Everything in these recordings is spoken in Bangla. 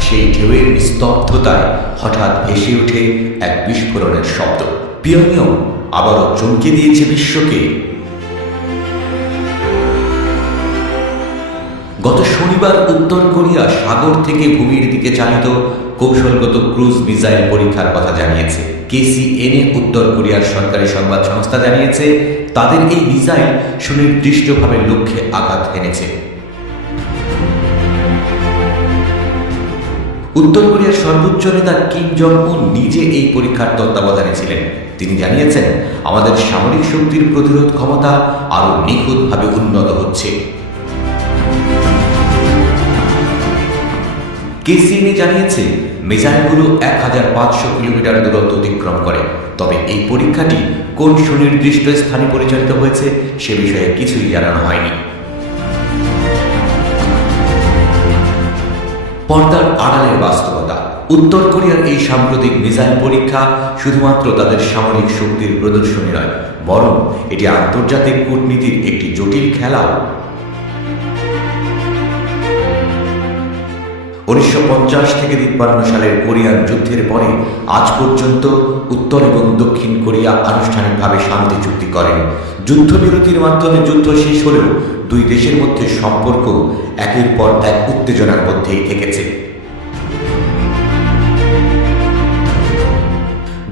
সেই ঢেউয়ের নিস্তব্ধতায় হঠাৎ ভেসে ওঠে এক বিস্ফোরণের শব্দ। পিয়নিয়ং আবারও চমকে দিয়েছে বিশ্বকে। গত শনিবার উত্তর কোরিয়া সাগর থেকে ভূমির দিকে চালিত কৌশলগত ক্রুজ মিসাইল পরীক্ষার কথা জানিয়েছে। কেসিএনএ, উত্তর কোরিয়ার সরকারি সংবাদ সংস্থা জানিয়েছে, তাদের এই মিসাইল সুনির্দিষ্টভাবে লক্ষ্যে আঘাত এনেছে উত্তর কোরিয়ার সর্বোচ্চ নেতা কিম জং উন নিজে এই পরীক্ষার তত্ত্বাবধানে ছিলেন। তিনি জানিয়েছেন, আমাদের সামরিক শক্তির প্রতিরোধ ক্ষমতা আরও নিখুঁতভাবে উন্নত হচ্ছে। কেসিএনএ জানিয়েছে, মিসাইলগুলো এক হাজার পাঁচশো কিলোমিটার দূরত্ব অতিক্রম করে। তবে এই পরীক্ষাটি কোন সুনির্দিষ্ট স্থানে পরিচালিত হয়েছে সে বিষয়ে কিছুই জানানো হয়নি। পর্দার আড়ালের বাস্তবতা। উত্তর কোরিয়ার এই সাম্প্রতিক মিসাইল পরীক্ষা শুধুমাত্র তাদের সামরিক শক্তির প্রদর্শনী নয়, বরং এটি আন্তর্জাতিক কূটনীতির একটি জটিল খেলাও। উনিশশো পঞ্চাশ থেকে তিপ্পান্ন সালের কোরিয়ান যুদ্ধের পরে আজ পর্যন্ত উত্তর এবং দক্ষিণ কোরিয়া আনুষ্ঠানিকভাবে শান্তি চুক্তি করেন। যুদ্ধবিরতির মাধ্যমে যুদ্ধ শেষ হলেও দুই দেশের মধ্যে সম্পর্ক একের পর এক উত্তেজনার মধ্যেই থেকেছে।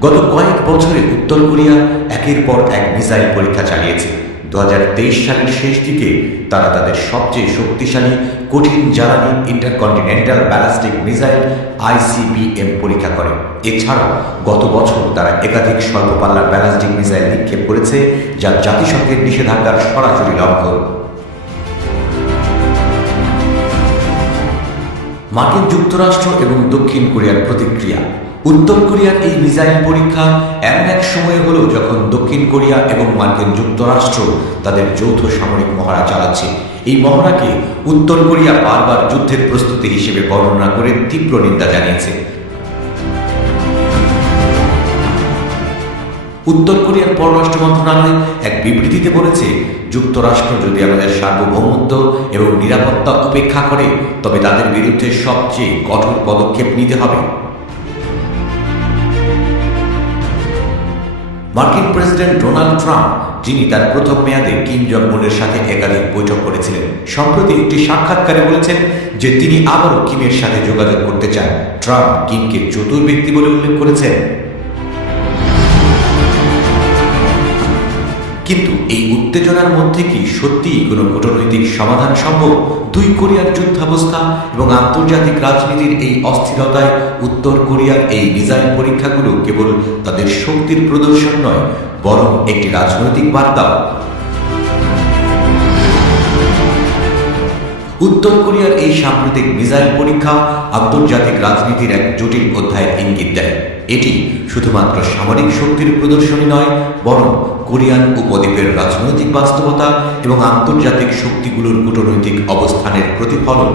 গত কয়েক বছরে উত্তর কোরিয়া একের পর এক মিসাইল পরীক্ষা চালিয়েছে। দুহাজার তেইশ সালের শেষ দিকে তারা তাদের সবচেয়ে শক্তিশালী, কঠিন জ্বালানি ইন্টারকন্টিনেন্টাল ব্যালাস্টিক মিসাইল আইসিবিএম পরীক্ষা করে। এছাড়াও গত বছর তারা একাধিক স্বল্পপাল্লার ব্যালাস্টিক মিসাইল নিক্ষেপ করেছে, যা জাতিসংঘের নিষেধাজ্ঞার সরাসরি লঙ্ঘন। মার্কিন যুক্তরাষ্ট্র এবং দক্ষিণ কোরিয়ার প্রতিক্রিয়া। উত্তর কোরিয়ার এই মিসাইল পরীক্ষা এমন এক সময়ে হলো যখন দক্ষিণ কোরিয়া এবং মার্কিন যুক্তরাষ্ট্র তাদের যৌথ সামরিক মহড়া চালাচ্ছে। এই মহড়াকে উত্তর কোরিয়া বারবার যুদ্ধের প্রস্তুতি হিসেবে বর্ণনা করে তীব্র নিন্দা জানিয়েছে। উত্তর কোরিয়ার পররাষ্ট্র মন্ত্রণালয় এক বিবৃতিতে বলেছে, যুক্তরাষ্ট্র যদি আমাদের সার্বভৌমত্ব এবং নিরাপত্তা উপেক্ষা করে, তবে তাদের বিরুদ্ধে সবচেয়ে কঠোর পদক্ষেপ নিতে হবে। মার্কিন প্রেসিডেন্ট ডোনাল্ড ট্রাম্প, যিনি তার প্রথম মেয়াদে কিম জং উনের সাথে একাধিক বৈঠক করেছিলেন, সম্প্রতি একটি সাক্ষাৎকারে বলেছেন যে তিনি আবারও কিমের সাথে যোগাযোগ করতে চান। ট্রাম্প কিমকে চতুর ব্যক্তি বলে উল্লেখ করেছেন। কিন্তু এই উত্তেজনার মধ্যে কি সত্যিই কোনো কূটনৈতিক সমাধান সম্ভব? দুই কোরিয়ার যুদ্ধাবস্থা এবং আন্তর্জাতিক রাজনীতির এই অস্থিরতায় উত্তর কোরিয়ার এই ডিজাইন পরীক্ষাগুলো কেবল তাদের শক্তির প্রদর্শন নয়, বরং একটি রাজনৈতিক বার্তাও। উত্তর কোরিয়ার এই সাম্প্রতিক মিসাইল পরীক্ষা আন্তর্জাতিক রাজনীতির এক জটিল অধ্যায়ের ইঙ্গিত দেয়। এটি শুধুমাত্র সামরিক শক্তির প্রদর্শনী নয়, বরং কোরিয়ান উপদ্বীপের রাজনৈতিক বাস্তবতা এবং আন্তর্জাতিক শক্তিগুলোর কূটনৈতিক অবস্থানের প্রতিফলন